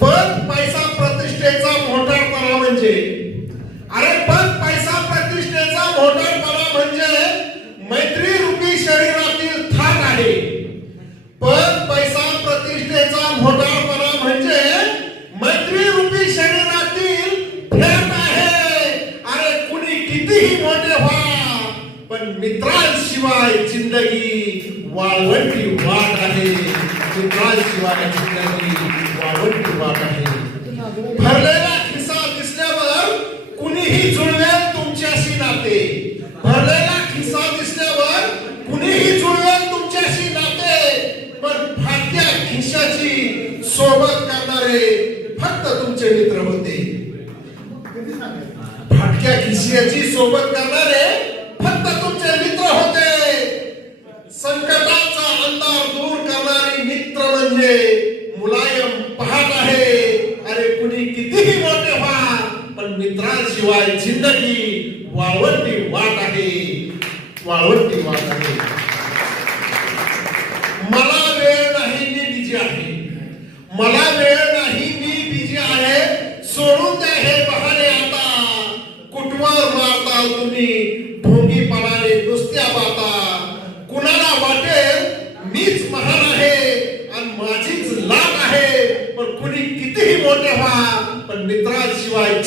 पण पैसा प्रतिष्ठेचा मोठापणा म्हणजे. अरे पण पैसा प्रतिष्ठेचा मोठापणा म्हणजे मैत्री रूपी शरीरातील थाट आहे. पण पैसा प्रतिष्ठेचा मोठापणा म्हणजे मैत्री रूपी शरीरातील फेट आहे. अरे कुणी कितीही मोठे व्हा पण मित्रांशिवाय जिंदगी वाळवंटी वाट आहे. मित्रांशिवाय जिंदगी वाळवंटी आहे भरलेला खिसा दिसल्यावर कुणीही जुळवेल तुमच्याशी नाते. भरलेला खिसा दिसल्यावर कुणीही जुळवेल तुमच्याशी नाते. पण फाटक्या खिशाची सोबत करणारे फक्त तुमचे मित्र होते. फाटक्या खिशाची सोबत करणारे मित्रांशिवाय ज़िंदगी वाळवंटी वाट आहे. वाळवंटी वाट आहे. मला वेळ नाही मी बिज़ी आहे. मला वेळ नाही मी बिज़ी आहे. सोडून द्या हे बहाणे आता. कुठवर मारता तुम्ही? ढोंगीपणाने नुसत्या बाता. कुणाला वाटेल?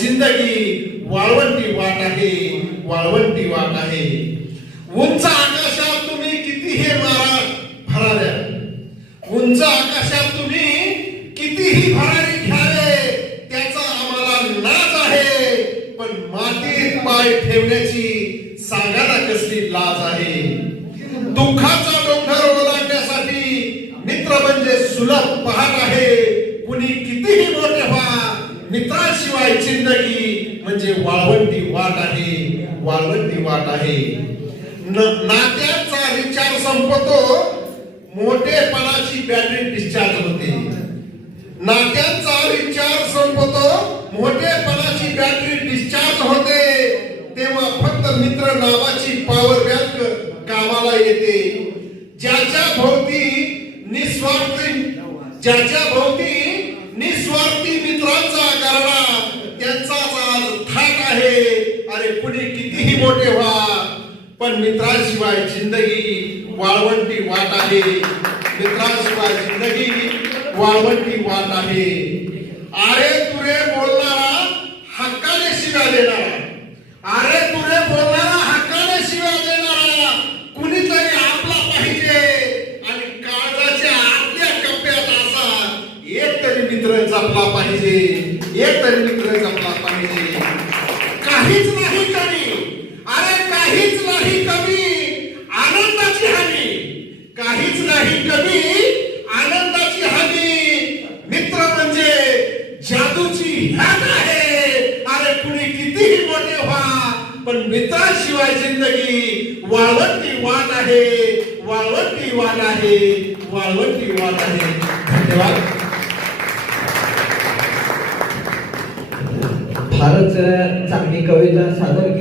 जिंदगी वाळवंटी वाट आहे वाळवंटी वाट आहे. उंच आकाशात तुम्ही कितीही मारा भराल्या उंच आकाशात तुम्ही कितीही भरारी घ्यावे त्याचा आम्हाला नाच आहे. पण मातीत पाय ठेवण्याची सांगायला कसली लाज आहे? दुःखाचा डोंगर ओलांडण्यासाठी मित्र म्हणजे सुलभ पहाट आहे. कुणी कितीही मोठे मित्राशिवाय जिंदगी म्हणजे वाळवंटी वाट आहे वाळवंटी वाट आहे. न- रिचार्ज संपतो मोठेपणाची बॅटरी डिस्चार्ज होते. नात्यांचा रिचार्ज संपतो मोठेपणाची बॅटरी डिस्चार्ज होते. तेव्हा फक्त मित्र नावाची पॉवर बँक कामाला येते. ज्याच्या भोवती निस्वार्थी ज्याच्या भोवती निस्वार्थी मित्रांचा करडा त्यांचाच आज थाट आहे. अरे कुणी कितीही मोठे व्हा पण मित्रांशिवाय जिंदगी वाळवंटी वाट आहे. मित्रांशिवाय जिंदगी वाळवंटी वाट आहे. अरे तुरे बोलणारा हक्काने शिव्या देणारा. अरे तुरे बोलणारा हक्काने शिव्या देणारा कुणीतरी आपला पाहिजे आणि काळजाच्या आतल्या कप्प्यात असा एक तरी मित्र जपला पाहिजे. एक तरी मित्र जपला पाहिजे. काहीच नाही कमी. अरे काहीच नाही कमी. आनंदाची हमी. काहीच नाही कमी. आनंदाची हमी. मित्र म्हणजे जादूची ह्यात आहे. अरे कुणी कितीही मोठे व्हा पण मित्राशिवाय जिंदगी वाळवंटी वाट आहे. वाळवंटी वाट आहे. वाळवंटी वाट आहे. धन्यवाद. फारच चांगली कविता सादर केली.